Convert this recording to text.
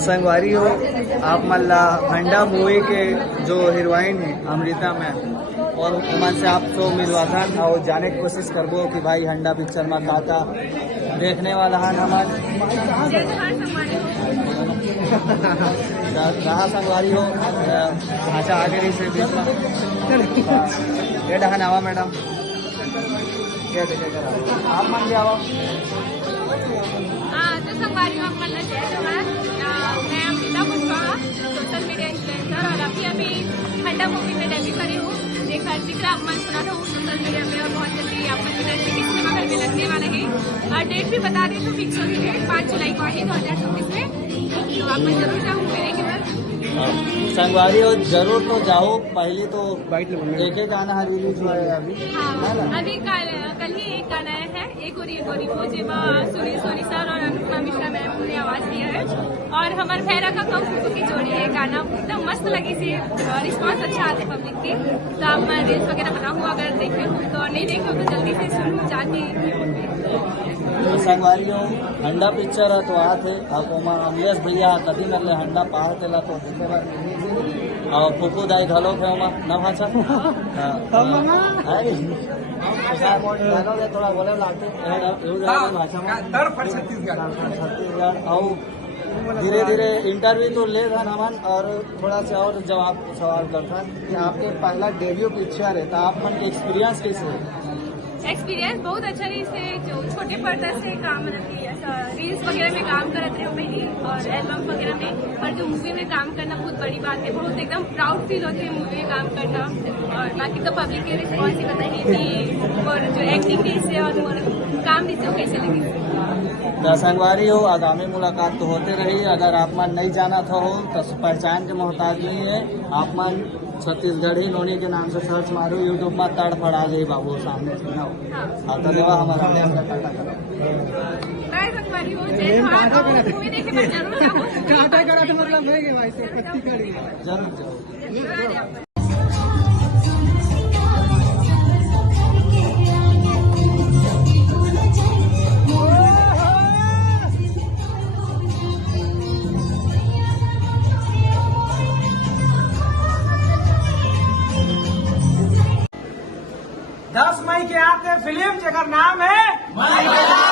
संगवारी हो आप मल्ला हंडा मूवी के जो हीरोइन है अमृता मैम और उमन से आप तो मिलवा था और जाने की कोशिश करबो कि भाई हंडा पिक्चर में का देखने वाला है हमार कहाँ संगवारी हो भाषा आगे रही से बीच में ये डहन आवा मैडम क्या देखेगा आप मान के आवा तो संगवारी में आपका जय जोहार। मैं Amrita Kushwaha social media influencer और अभी हंडा मूवी में डेब्यू करी हूँ। देखा जिक्र आप मन सुना था सोशल मीडिया में और बहुत जल्दी आप सिनेमा घर में लगने वाला है और डेट भी बता दें तो फिक्स होगी डेट 5 जुलाई को है 2024 में। तो आप मैं जरूर जाऊँगी देखिए बस संगवारी हो जरूर तो जाओ पहले तो देखे गाना रिलीज हुआ है अभी। हाँ अभी कल ही एक गाना है एक गोरी वो जेबा सुनील सोनी सर और अनुपमा मिश्रा मैम ने आवाज दिया है और हमारे भैरा का फोटो की जोड़ी है गाना एकदम मस्त लगी सी रिस्पॉन्स अच्छा आते पब्लिक की। तो आप मैं रील्स वगैरह बना हुआ अगर देखे हो तो नहीं देखे हो तो जल्दी से सुनो जाके। तो संगवारी हो हंडा पिक्चर है तो आते आप अमलेश भैया कभी मतलब हंडा पार केला तो देखे बार और फूफू दाई घलो थे न भाषा थोड़ा बोले छत्तीसगढ़ और धीरे धीरे इंटरव्यू तो ले था नमन और थोड़ा सा और जवाब सवाल करता कि आपके पहला डेब्यू पिक्चर है तो आप मन एक्सपीरियंस कैसे है? एक्सपीरियंस बहुत अच्छा रही से जो छोटे पर्दा से काम रील्स वगैरह में काम करते रहे पहले और एल्बम वगैरह में और जो मूवी में काम करना बहुत बड़ी बात है। बहुत एकदम प्राउड फील होती है मूवी में काम करना और बाकी तो पब्लिक के रिस्पॉन्स ही बताइए कि और जो एक्टिंग कैसे और काम भी तो कैसे लगी। संगवारी हो आगामी मुलाकात तो होते रही। अगर आप मन नहीं जाना था हो तो पहचान के मोहताज नहीं है। आप मन छत्तीसगढ़ी नोनी के नाम से सर्च मारो यूट्यूब में तड़ पड़ा जाए बाबू सामने से ना हो तो देवा हमारा जरूर। दस मई के आते फिल्म जगह नाम है